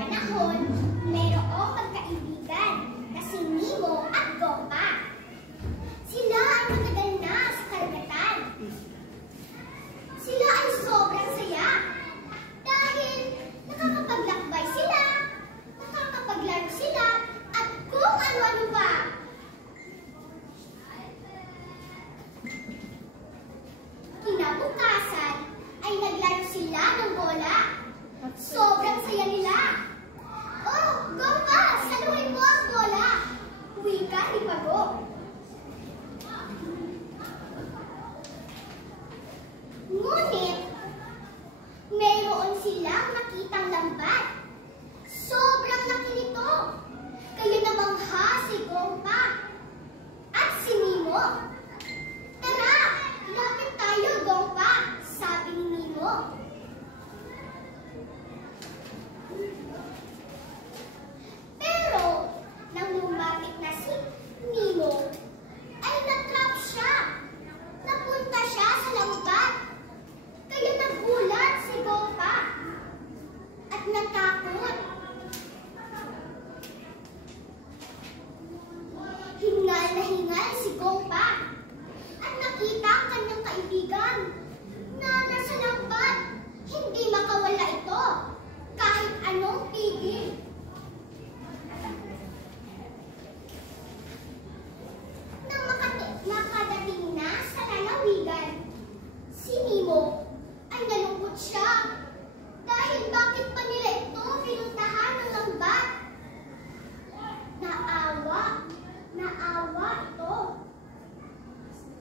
panahon, mayroong magkaibigan na si Nemo at Gompa. Sila ay matagal na sa karagatan. Sila ay sobrang saya dahil nakakapaglakbay sila, nakakapaglaro sila, at kung ano-ano pa. Kinabukasan ay naglaro sila ng bola. Sobrang saya nila. Oh, Gompa, saluhin mo ang bola. Wika ni Pago. Ngunit, mayroon silang nakitang lambat. Sobrang laki nito. Kaya namangha si Gompa at si Nemo. Tara, lapit tayo, Gompa, sabi ni Nemo. Pero, nang lumapit na si Nemo, ay natrap siya. Napunta siya sa lambat. Kaya nagulat si Gompa at natakot. Hingal na hingal si Gompa at nakita ang kanyang kaibigan na nasa lambat. Hindi makawala ito kahit anong pigil. Nang makadating na sa lalawigan, si Nemo ay nalungkot siya dahil bakit pa nila ito pinuntahan ng lambat. Naawa ito.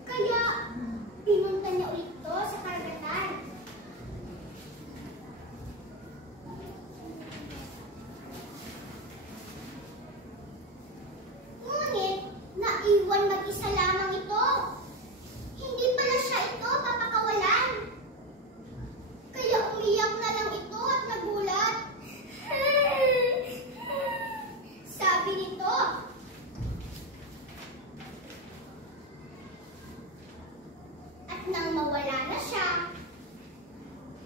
Kaya pinunta niya ulit ito sa karagatan. Ngunit naiwan mag-isa lamang ito. Hindi pala siya ito papakawalan. Kaya umiyak na lang ito at nagulat. Sabi nito. At nang mawala na siya,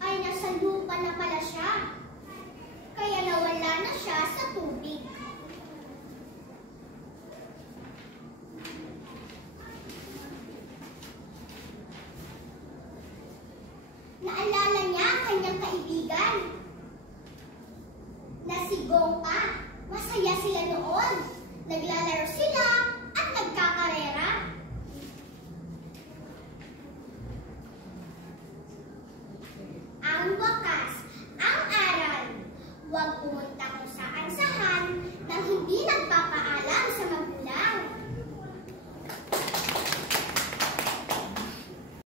ay nasa lupa na pala siya. Kaya nawala na siya sa tubig. Naalala niya ang kanyang kaibigan na si Gompa. Masaya sila noon. Naglalaro sila.